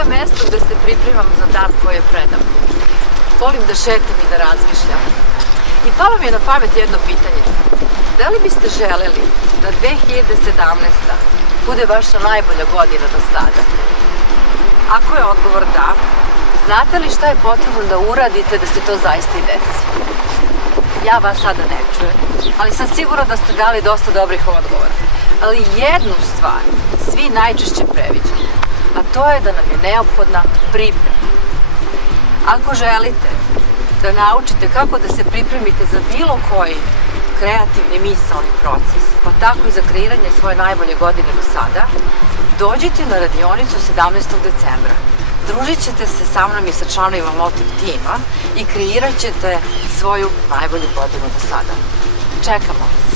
je mesto gde se pripremam za dan koji je predam. Volim da šetam i da razmišljam. I palo mi je na pamet jedno pitanje. Da li biste želeli da 2017. bude vaša najbolja godina do sada? Ako je odgovor da, znate li šta je potrebno da uradite da se to zaista i desi? Ja vas sada ne čujem, ali sam sigurna da ste dali dosta dobrih odgovora. Ali jednu stvar svi najčešće previđamo, a to je da nam je neophodna priprema. Ako želite da naučite kako da se pripremite za bilo koji kreativni misaoni proces, pa tako i za kreiranje svoje najbolje godine do sada, dođite na radionicu 17. decembra. Družit ćete se sa mnom i sa članovima Motiv tima i kreirat ćete svoju najbolju godinu do sada. Čekamo vas!